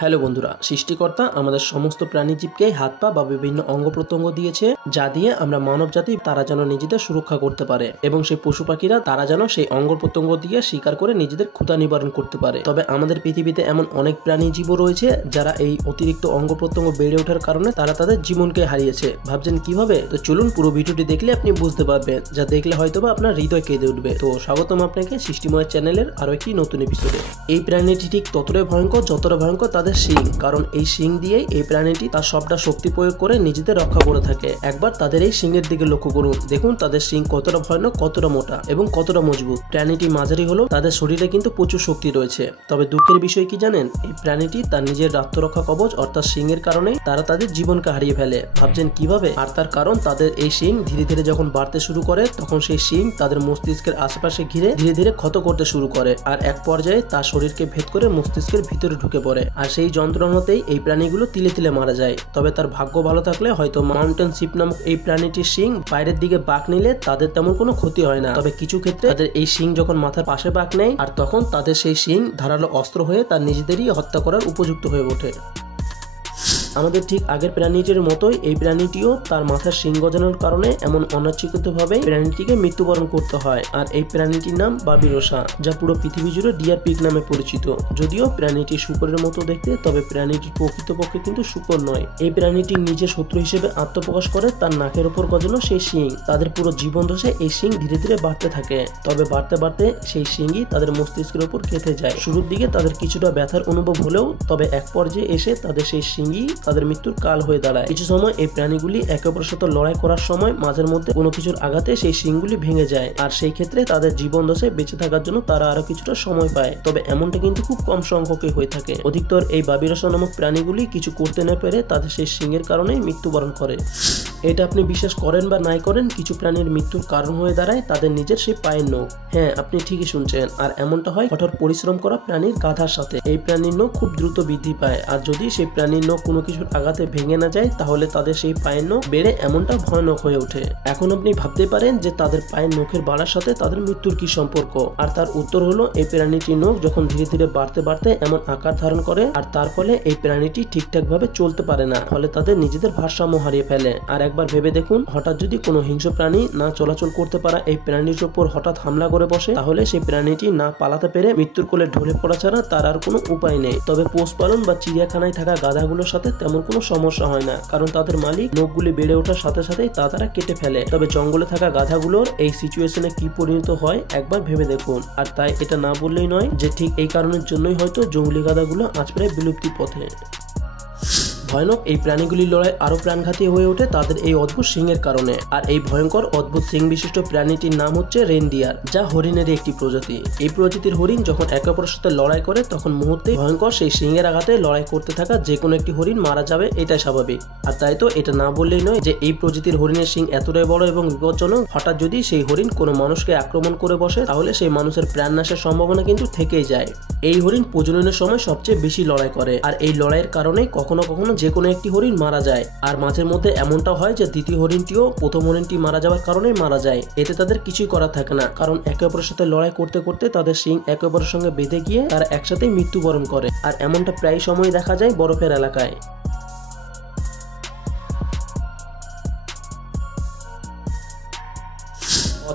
Hello বন্ধুরা, সৃষ্টিকর্তা আমাদের সমস্ত প্রাণীজীবকে হাত পা বা বিভিন্ন অঙ্গ প্রত্যঙ্গ দিয়েছে, যা দিয়ে আমরা মানব জাতি তারা যেন নিজেদের সুরক্ষা করতে পারে এবং সেই পশু পাখিরা তারা যেন সেই অঙ্গ প্রত্যঙ্গ দিয়ে শিকার করে নিজেদের ক্ষুধা নিবারণ করতে পারে। তবে আমাদের পৃথিবীতে এমন অনেক প্রাণীজীবও রয়েছে যারা এই অতিরিক্ত অঙ্গ প্রত্যঙ্গ বেড়ে ওঠার কারণে তারা তাদের জীবনকে হারিয়েছে। ভাবছেন কিভাবে? তো চলুন পুরো ভিডিওটি দেখলে আপনি বুঝতে পারবেন, যা দেখলে হয়তোবা আপনার হৃদয় কেঁদে উঠবে। তো স্বাগতম আপনাকে সৃষ্টিময় চ্যানেলের আরো একটি নতুন এপিসোডে। এই প্রাণীটি ঠিক ততটাই ভয়ঙ্কর যতটা ভয়ঙ্কর তাদের শিং, কারণ এই শিং দিয়েই এই প্রাণীটি তার সবটা শক্তি প্রয়োগ করে নিজেদের রক্ষা করে থাকে। একবার তাদের এই শিংয়ের দিকে লক্ষ্য করুন, দেখুন তাদের শিং কতটা ভয়ানক, কতটা মোটা এবং কতটা মজবুত। প্রাণীটি মাঝারি হলেও তাদের শরীরে কিন্তু প্রচুর শক্তি রয়েছে। তবে দুঃখের বিষয় কি জানেন, এই প্রাণীটি তার নিজের আত্মরক্ষা কবচ অর্থাৎ শিংয়ের কারণেই তারা তাদের জীবনকে হারিয়ে ফেলে। ভাবছেন কিভাবে? আর তার কারণ তাদের এই শিং ধীরে ধীরে যখন বাড়তে শুরু করে তখন সেই শিং তাদের মস্তিষ্কের আশেপাশে ঘিরে ধীরে ধীরে ক্ষত করতে শুরু করে, আর এক পর্যায়ে তার শরীরকে ভেদ করে মস্তিষ্কের ভিতরে ঢুকে পড়ে, আর সেই যন্ত্রণাতেই এই প্রাণীগুলো তিলে তিলে মারা যায়। তবে তার ভাগ্য ভালো থাকলে হয়তো মাউন্টেন শিপ নামক এই প্রাণীটির শিং বাইরের দিকে বাঁক নিলে তাদের তেমন কোনো ক্ষতি হয় না। তবে কিছু ক্ষেত্রে তাদের এই শিং যখন মাথার পাশে বাঁক নেয়, আর তখন তাদের সেই শিং ধারালো অস্ত্র হয়ে তার নিজেদেরই হত্যা করার উপযুক্ত হয়ে ওঠে। আমাদের ঠিক আগের প্রাণীটির মতোই এই প্রাণীটিও তার মাথার শিং গজানোর কারণে এমন অনাচ্ছিকভাবে প্রাণীটিকে মৃত্যুবরণ করতে হয়। আর এই প্রাণীটির নাম বাবিরোসা, যা পুরো পৃথিবী জুড়ে ডিয়ার পিগ নামে পরিচিত। যদিও প্রাণীটি শূকরের মতো দেখতে, তবে প্রাণীটি প্রকৃতপক্ষে কিন্তু শূকর নয়। এই প্রাণীটি নিজের শত্রু হিসেবে আত্মপ্রকাশ করে তার নাকের উপর গজানো সেই শিং। তাদের পুরো জীবন দশায় এই শিং ধীরে ধীরে বাড়তে থাকে, তবে বাড়তে বাড়তে সেই শিংই তাদের মস্তিষ্কের উপর গেঁথে যায়। শুরুর দিকে তাদের কিছুটা ব্যথার অনুভব হলেও তবে এক পর্যায়ে এসে তাদের সেই শিংই তাদের মৃত্যুর কাল হয়ে দাঁড়ায়। কিছু সময় এই প্রাণীগুলি একে অপরের সাথে লড়াই করার সময় মাঝের মধ্যে কোনো কিছুর আঘাতে সেই শিংগুলি ভেঙে যায়, আর সেই ক্ষেত্রে তাদের জীবন দশায় বেঁচে থাকার জন্য তারা আরো কিছুটা সময় পায়। তবে এমনটা কিন্তু খুব কম সংখ্যকে হয়ে থাকে। অধিকতর এই বাবিরোসা নামক প্রাণীগুলি কিছু করতে না পেরে তাদের সেই শিংয়ের কারণেই মৃত্যুবরণ করে। এটা আপনি বিশ্বাস করেন বা নাই করেন, কিছু প্রাণীর মৃত্যুর কারণ হয়ে দাঁড়ায় তাদের নিজের সেই পায়ের নখ। হ্যাঁ, আপনি ঠিকই শুনছেন। আর এমনটা হয় কঠোর পরিশ্রম করা প্রাণীর গাধার সাথে। এই প্রাণীর নখ খুব দ্রুত বৃদ্ধি পায়, আর যদি সেই প্রাণীর নখ কোনো কিছুর আঘাতে ভেঙে না যায় তাহলে তাদের সেই পায়ের নখ বেড়ে এমনটা ভয়ানক হয়ে ওঠে। এখন আপনি ভাবতে পারেন যে তাদের পায়ের নখের বাড়ার সাথে তাদের মৃত্যুর কি সম্পর্ক? আর তার উত্তর হলো, এই প্রাণীটির নখ যখন ধীরে ধীরে বাড়তে বাড়তে এমন আকার ধারণ করে, আর তার ফলে এই প্রাণীটি ঠিকঠাক ভাবে চলতে পারে না, ফলে তাদের নিজেদের ভারসাম্য হারিয়ে ফেলে। আর একবার ভেবে দেখুন, হঠাৎ যদি কোনো হিংস্র প্রাণী না চলাচল করতে পারা এই প্রাণীর উপর হঠাৎ হামলা করে বসে, তাহলে সেই প্রাণীটি না পালাতে পেরে মৃত্যুর কোলে ঢলে পড়া ছাড়া তার আর কোনো উপায় নেই। তবে পোষ পালন বা চিড়িয়াখানায় থাকা গাধাগুলোর সাথে তেমন কোনো সমস্যা হয় না, কারণ তাদের মালিক নখগুলি বেড়ে ওঠার সাথে সাথেই তারা কেটে ফেলে। তবে জঙ্গলে থাকা গাধাগুলোর এই সিচুয়েশনে কি পরিণত হয় একবার ভেবে দেখুন। আর তাই এটা না বললেই নয় যে ঠিক এই কারণের জন্যই হয়তো জঙ্গলি গাধাগুলো আজ প্রায় বিলুপ্তির পথে। ভয়ানক এই প্রাণীগুলির লড়াই আরো প্রাণঘাতী হয়ে ওঠে তাদের এই অদ্ভুত শিংয়ের কারণে। আর এই ভয়ঙ্কর অদ্ভুত শিং বিশিষ্ট প্রাণীটির নাম হচ্ছে রেনডিয়ার, যা হরিণেরই একটি প্রজাতি। এই প্রজাতির হরিণ যখন একে অপরের সাথে লড়াই করে তখন মুহূর্তে ভয়ঙ্কর সেই শিংয়ের আঘাতে লড়াই করতে থাকা যে কোনো একটি হরিণ মারা যাবে, এটাই স্বাভাবিক। আর তাই তো এটা না বললেই নয় যে এই প্রজাতির হরিণের শিং এতটাই বড় এবং বিপজ্জনক, হঠাৎ যদি সেই হরিণ কোনো মানুষকে আক্রমণ করে বসে তাহলে সেই মানুষের প্রাণ নাশের সম্ভাবনা কিন্তু থেকেই যায়। এই হরিণ প্রজননের সময় সবচেয়ে বেশি লড়াই করে, আর এই লড়াইয়ের কারণেই কখনো কখনো যে কোনো একটি হরিণ মারা যায়। আর মাঝের মধ্যে এমনটা হয় যে দ্বিতীয় হরিণটিও প্রথম হরিণটি মারা যাওয়ার কারণেই মারা যায়। এতে তাদের কিছুই করার থাকে না, কারণ একে অপরের সাথে লড়াই করতে করতে তাদের শিং একে অপরের সঙ্গে বেঁধে গিয়ে তারা একসাথেই মৃত্যুবরণ করে। আর এমনটা প্রায় সময় দেখা যায় বরফের এলাকায়।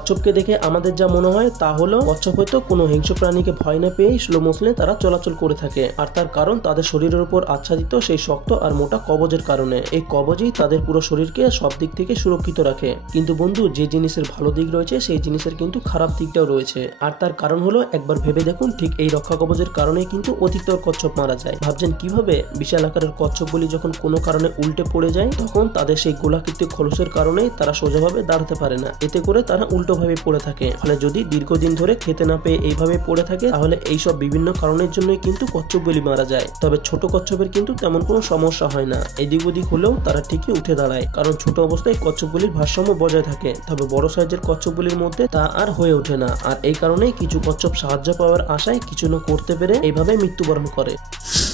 কচ্ছপকে দেখে আমাদের যা মনে হয় তা হলো কচ্ছপ হয়তো কোনো হিংস্র প্রাণীকে ভয় না পেয়ে স্লো মোশনে তারা চলাচল করে থাকে। আর তার কারণ তাদের শরীরের উপর আচ্ছাদিত সেই শক্ত আর মোটা কবজের কারণে। এই কবজই তাদের পুরো শরীরকে সব দিক থেকে সুরক্ষিত রাখে। কিন্তু বন্ধু, যে জিনিসের ভালো দিক রয়েছে সেই জিনিসের কিন্তু খারাপ দিকটাও রয়েছে। আর তার কারণ হলো, একবার ভেবে দেখুন, ঠিক এই রক্ষা কবজের কারণে কিন্তু অধিকতর কচ্ছপ মারা যায়। ভাবছেন কিভাবে? বিশাল আকারের কচ্ছপগুলি যখন কোনো কারণে উল্টে পড়ে যায় তখন তাদের সেই গোলাকৃতি খোলসের কারণেই তারা সোজাভাবে দাঁড়াতে পারে না, এতে করে তারা উল্টোভাবে পড়ে থাকে। ফলে যদি দীর্ঘদিন ধরে খেতে না পেয়ে এইভাবে পড়ে থাকে তাহলে এইসব বিভিন্ন কারণের জন্যই কিন্তু কচ্ছপগুলি মারা যায়। তবে ছোট কচ্ছপের কিন্তু তেমন কোনো সমস্যা হয় না, এদিক ওদিক হলেও তারা ঠিকই উঠে দাঁড়ায়, কারণ ছোট অবস্থায় কচ্ছপগুলির ভারসাম্য বজায় থাকে। তবে বড় সাইজের কচ্ছপগুলির মধ্যে তা আর হয়ে ওঠে না। আর এই কারণেই কিছু কচ্ছপ সাহায্য পাওয়ার আশায় কিছু না করতে পেরে এইভাবে মৃত্যুবরণ করে।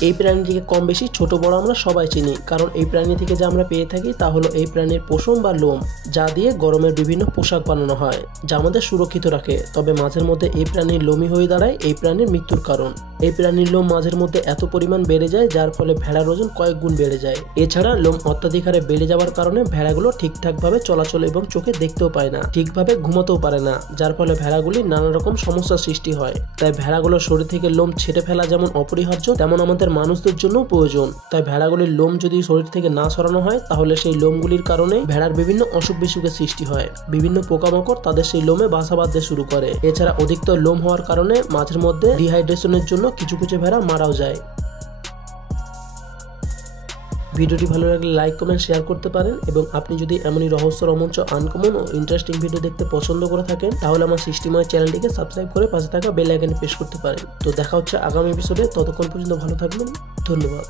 এই প্রাণীটিকে কম বেশি ছোট বড় আমরা সবাই চিনি, কারণ এই প্রাণী থেকে যা আমরা পেয়ে থাকি তা হলো এই প্রাণীর পশম বা লোম, যা দিয়ে গরমের বিভিন্ন পোশাক বানানো হয়, যা আমাদের সুরক্ষিত রাখে। তবে মাঝের মধ্যে এই প্রাণীর লোমই হয়ে দাঁড়ায় এই প্রাণীর মৃত্যুর কারণ। এই প্রাণীর লোম মাঝের মধ্যে এত পরিমাণ বেড়ে যায় যার ফলে ভেড়ার ওজন কয়েক গুণ বেড়ে যায়। এছাড়া লোম অত্যাধিক হারে বেড়ে যাওয়ার কারণে ভেড়াগুলো ঠিকঠাক ভাবে চলাচল এবং চোখে দেখতেও পায় না, ঠিকভাবে ঘুমাতেও পারে না, যার ফলে ভেড়াগুলি নানা রকম সমস্যার সৃষ্টি হয়। তাই ভেড়াগুলোর শরীর থেকে লোম ছেটে ফেলা যেমন অপরিহার্য, তেমন আমাদের মানুষদের জন্য প্রয়োজন। তাই ভেড়াগুলির লোম যদি শরীর থেকে না সরানো হয় তাহলে সেই লোমগুলির কারণে ভেড়ার বিভিন্ন অসুখ বিসুখের সৃষ্টি হয়। বিভিন্ন পোকামাকড় তাদের সেই লোমে বাসা বাঁধতে শুরু করে। এছাড়া অধিকতর লোম হওয়ার কারণে মাঝের মধ্যে ডিহাইড্রেশনের জন্য কিছু কিছু ভেড়া মারাও যায়। ভিডিওটি ভালো লাগলে লাইক কমেন্ট শেয়ার করতে পারেন, এবং আপনি যদি এমনই রহস্য রোমাঞ্চ আনকমন ও ইন্টারেস্টিং ভিডিও দেখতে পছন্দ করে থাকেন তাহলে আমার সৃষ্টিময় চ্যানেলটিকে সাবস্ক্রাইব করে পাশে থাকা বেল আইকনে প্রেস করতে পারেন। তো দেখা হচ্ছে আগামী এপিসোডে, ততক্ষণ পর্যন্ত ভালো থাকবেন, ধন্যবাদ।